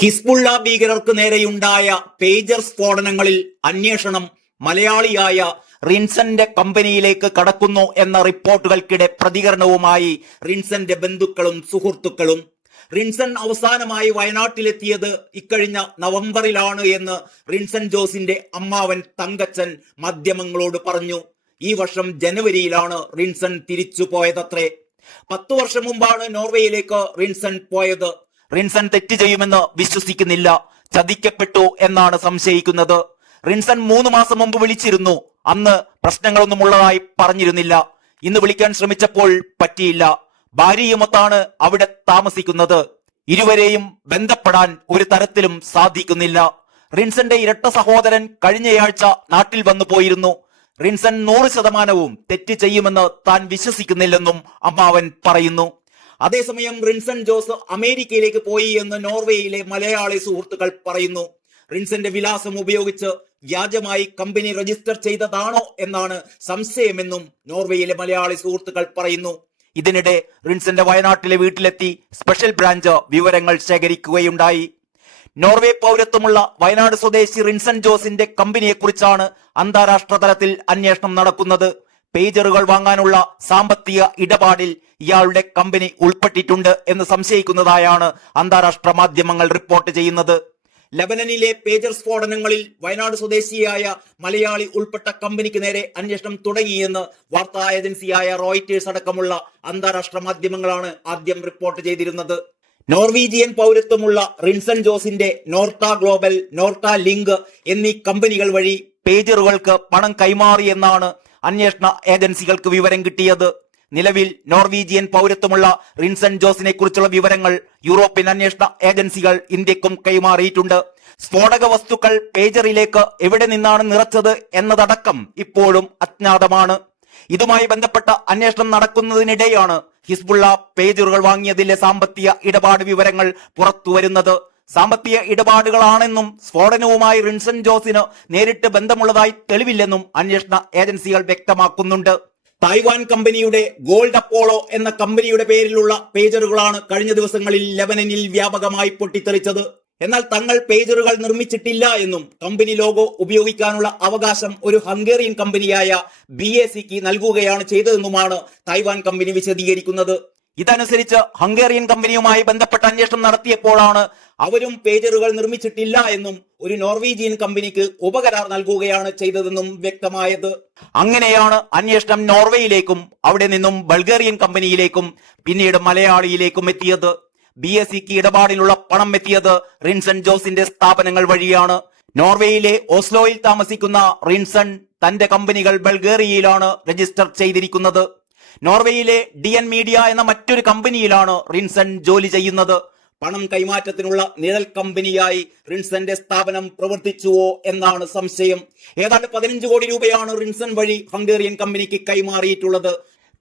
Hezbollah ഭീകരർക്ക് നേരെയുണ്ടായ pager സ്ഫോടനങ്ങളിൽ അന്വേഷണം മലയാളിയായ റിൻസന്റെ കമ്പനിയിലേക്ക് കടക്കുന്നു എന്ന റിപ്പോർട്ടുകൾക്കിടെ പ്രതികരണവുമായി റിൻസന്റെ ബന്ധുക്കളും സുഹൃത്തുക്കളും. റിൻസൺ അവസാനമായി വയനാട്ടിലെത്തിയത് ഇക്കഴിഞ്ഞ നവംബറിലാണ് എന്ന് റിൻസൺ ജോസിന്റെ അമ്മാവൻ തങ്കച്ചൻ മാധ്യമങ്ങളോട് പറഞ്ഞു. ഈ വർഷം ജനുവരിയിലാണ് റിൻസൺ തിരിച്ചു പോയതത്രേ. 10 വർഷം മുമ്പാണ് നോർവേയിലേക്ക് റിൻസൺ പോയത്. റിൻസൺ തെറ്റ് ചെയ്യുമെന്ന് വിശ്വസിക്കുന്നില്ല, ചതിക്കപ്പെട്ടു എന്നാണ് സംശയിക്കുന്നത്. റിൻസൺ 3 മാസം മുമ്പ് വിളിച്ചിരുന്നു. അന്ന് പ്രശ്നങ്ങളൊന്നും ഉള്ളതായി പറഞ്ഞിരുന്നില്ല. ഇന്ന് വിളിക്കാൻ ശ്രമിച്ചപ്പോൾ പറ്റിയില്ല. ഭാര്യയുമൊത്താണ് അവിടെ താമസിക്കുന്നത്. ഇരുവരെയും ബന്ധപ്പെടാൻ ഒരു തരത്തിലും സാധിക്കുന്നില്ല. റിൻസന്റെ ഇരട്ട സഹോദരൻ കഴിഞ്ഞയാഴ്ച നാട്ടിൽ വന്നു പോയിരുന്നു. റിൻസൺ 100% തെറ്റ് ചെയ്യുമെന്ന് താൻ വിശ്വസിക്കുന്നില്ലെന്നും അമ്മാവൻ പറയുന്നു. അതേസമയം റിൻസൺ ജോസ് അമേരിക്കയിലേക്ക് പോയി എന്ന് നോർവേയിലെ മലയാളി സുഹൃത്തുക്കൾ പറയുന്നു. റിൻസന്റെ വിലാസം ഉപയോഗിച്ച് വ്യാജമായി കമ്പനി രജിസ്റ്റർ ചെയ്തതാണോ എന്നാണ് സംശയമെന്നും നോർവേയിലെ മലയാളി സുഹൃത്തുക്കൾ പറയുന്നു. ഇതിനിടെ റിൻസന്റെ വയനാട്ടിലെ വീട്ടിലെത്തി സ്പെഷ്യൽ ബ്രാഞ്ച് വിവരങ്ങൾ ശേഖരിക്കുകയുണ്ടായി. നോർവേ പൗരത്വമുള്ള വയനാട് സ്വദേശി റിൻസൺ ജോസിന്റെ കമ്പനിയെക്കുറിച്ചാണ് അന്താരാഷ്ട്ര തലത്തിൽ അന്വേഷണം നടക്കുന്നത്. പേജറുകൾ വാങ്ങാനുള്ള സാമ്പത്തിക ഇടപാടിൽ ഇയാളുടെ കമ്പനി ഉൾപ്പെട്ടിട്ടുണ്ട് എന്ന് സംശയിക്കുന്നതായാണ് അന്താരാഷ്ട്ര മാധ്യമങ്ങൾ റിപ്പോർട്ട് ചെയ്യുന്നത്. ലബനനിലെ പേജർ സ്ഫോടനങ്ങളിൽ വയനാട് സ്വദേശിയായ മലയാളി ഉൾപ്പെട്ട കമ്പനിക്ക് നേരെ അന്വേഷണം തുടങ്ങിയെന്ന് വാർത്താ ഏജൻസിയായ റോയിറ്റേഴ്സ് അടക്കമുള്ള അന്താരാഷ്ട്ര മാധ്യമങ്ങളാണ് ആദ്യം റിപ്പോർട്ട് ചെയ്തിരുന്നത്. നോർവീജിയൻ പൗരത്വമുള്ള റിൻസൺ ജോസിന്റെ നോർട്ട ഗ്ലോബൽ, നോർട്ട ലിങ്ക് എന്നീ കമ്പനികൾ വഴി പേജറുകൾക്ക് പണം കൈമാറിയെന്നാണ് അന്വേഷണ ഏജൻസികൾക്ക് വിവരം കിട്ടിയത്. നിലവിൽ നോർവീജിയൻ പൗരത്വമുള്ള റിൻസൺ ജോസിനെ കുറിച്ചുള്ള വിവരങ്ങൾ യൂറോപ്യൻ അന്വേഷണ ഏജൻസികൾ ഇന്ത്യക്കും കൈമാറിയിട്ടുണ്ട്. സ്ഫോടക വസ്തുക്കൾ പേജറിലേക്ക് എവിടെ നിന്നാണ് നിറച്ചത് എന്നതടക്കം ഇപ്പോഴും അജ്ഞാതമാണ്. ഇതുമായി ബന്ധപ്പെട്ട അന്വേഷണം നടക്കുന്നതിനിടെയാണ് ഹിസ്ബുള്ള പേജറുകൾ വാങ്ങിയതിലെ സാമ്പത്തിക ഇടപാട് വിവരങ്ങൾ പുറത്തുവരുന്നത്. സാമ്പത്തിക ഇടപാടുകളാണെന്നും സ്ഫോടനവുമായി റിൻസൺ ജോസിന് നേരിട്ട് ബന്ധമുള്ളതായി തെളിവില്ലെന്നും അന്വേഷണ ഏജൻസികൾ വ്യക്തമാക്കുന്നുണ്ട്. തായ്വാൻ കമ്പനിയുടെ ഗോൾഡ് അപ്പോളോ എന്ന കമ്പനിയുടെ പേരിലുള്ള പേജറുകളാണ് കഴിഞ്ഞ ദിവസങ്ങളിൽ ലെബനനിൽ വ്യാപകമായി പൊട്ടിത്തെറിച്ചത്. എന്നാൽ തങ്ങൾ പേജറുകൾ നിർമ്മിച്ചിട്ടില്ല എന്നും കമ്പനി ലോഗോ ഉപയോഗിക്കാനുള്ള അവകാശം ഒരു ഹംഗേറിയൻ കമ്പനിയായ BACക്ക് നൽകുകയാണ് ചെയ്തതെന്നുമാണ് തായ്വാൻ കമ്പനി വിശദീകരിക്കുന്നത്. ഇതനുസരിച്ച് ഹംഗേറിയൻ കമ്പനിയുമായി ബന്ധപ്പെട്ട അന്വേഷണം നടത്തിയപ്പോഴാണ് അവരും പേജറുകൾ നിർമ്മിച്ചിട്ടില്ല എന്നും ഒരു നോർവീജിയൻ കമ്പനിക്ക് ഉപകരാർ നൽകുകയാണ് ചെയ്തതെന്നും വ്യക്തമായത്. അങ്ങനെയാണ് അന്വേഷണം നോർവേയിലേക്കും അവിടെ നിന്നും ബൾഗേറിയൻ കമ്പനിയിലേക്കും പിന്നീട് മലയാളിയിലേക്കും എത്തിയത്. BACക്ക് ഇടപാടിലുള്ള പണം എത്തിയത് റിൻസൺ ജോസിന്റെ സ്ഥാപനങ്ങൾ വഴിയാണ്. നോർവേയിലെ ഓസ്ലോയിൽ താമസിക്കുന്ന റിൻസൺ തന്റെ കമ്പനികൾ ബൾഗേറിയയിലാണ് രജിസ്റ്റർ ചെയ്തിരിക്കുന്നത്. നോർവേയിലെ DN മീഡിയ എന്ന മറ്റൊരു കമ്പനിയിലാണ് റിൻസൺ ജോലി ചെയ്യുന്നത്. പണം കൈമാറ്റത്തിനുള്ള നിഴൽ കമ്പനിയായി റിൻസന്റെ സ്ഥാപനം പ്രവർത്തിച്ചുവോ എന്നാണ് സംശയം. ഏതാണ്ട് 15 കോടി രൂപയാണ് റിൻസൺ വഴി ഹംഗേറിയൻ കമ്പനിക്ക് കൈമാറിയിട്ടുള്ളത്.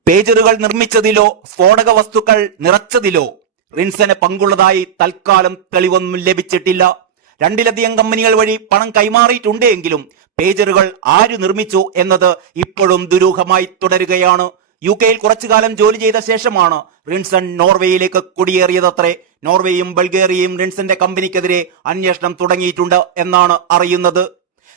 പേജറുകൾ നിർമ്മിച്ചതിലോ സ്ഫോടക വസ്തുക്കൾ നിറച്ചതിലോ റിൻസന് പങ്കുള്ളതായി തൽക്കാലം തെളിവൊന്നും ലഭിച്ചിട്ടില്ല. 2ലധികം കമ്പനികൾ വഴി പണം കൈമാറിയിട്ടുണ്ടെങ്കിലും പേജറുകൾ ആര് നിർമ്മിച്ചു എന്നത് ഇപ്പോഴും ദുരൂഹമായി തുടരുകയാണ്. UK-യിൽ കുറച്ചുകാലം ജോലി ചെയ്ത ശേഷമാണ് റിൻസൺ നോർവേയിലേക്ക് കുടിയേറിയതത്രേ. നോർവേയും ബൾഗേറിയയും റിൻസന്റെ കമ്പനിക്കെതിരെ അന്വേഷണം തുടങ്ങിയിട്ടുണ്ട് എന്നാണ് അറിയുന്നത്.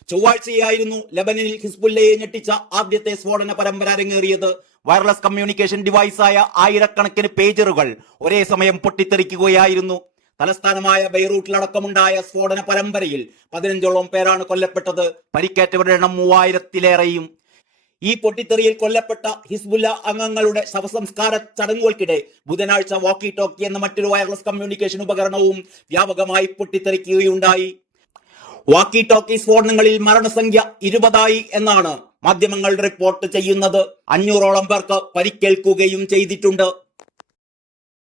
ചൊവ്വാഴ്ചയായിരുന്നു ലബനനിൽ ഹിസ്ബുല്ലയെ ഞെട്ടിച്ച ആദ്യത്തെ സ്ഫോടന പരമ്പര അരങ്ങേറിയത്. വയർലെസ് കമ്മ്യൂണിക്കേഷൻ ഡിവൈസായ ആയിരക്കണക്കിന് പേജറുകൾ ഒരേ സമയം പൊട്ടിത്തെറിക്കുകയായിരുന്നു. തലസ്ഥാനമായ ബെയ്റൂട്ടിലടക്കമുണ്ടായ സ്ഫോടന പരമ്പരയിൽ 15ഓളം പേരാണ് കൊല്ലപ്പെട്ടത്. പരിക്കേറ്റവരുടെ എണ്ണം 3000-ലേറെയും. ഈ പൊട്ടിത്തെറിയിൽ കൊല്ലപ്പെട്ട ഹിസ്ബുല്ല അംഗങ്ങളുടെ ശവസംസ്കാര ചടങ്ങുകൾക്കിടെ ബുധനാഴ്ച വാക്കി ടോക്കി എന്ന മറ്റൊരു വയർലെസ് കമ്മ്യൂണിക്കേഷൻ ഉപകരണവും വ്യാപകമായി പൊട്ടിത്തെറിക്കുകയുണ്ടായി. വാക്കി ടോക്കി സ്ഫോടനങ്ങളിൽ മരണസംഖ്യ 20 എന്നാണ് മാധ്യമങ്ങൾ റിപ്പോർട്ട് ചെയ്യുന്നത്. 500ഓളം പേർക്ക് പരിക്കേൽക്കുകയും ചെയ്തിട്ടുണ്ട്.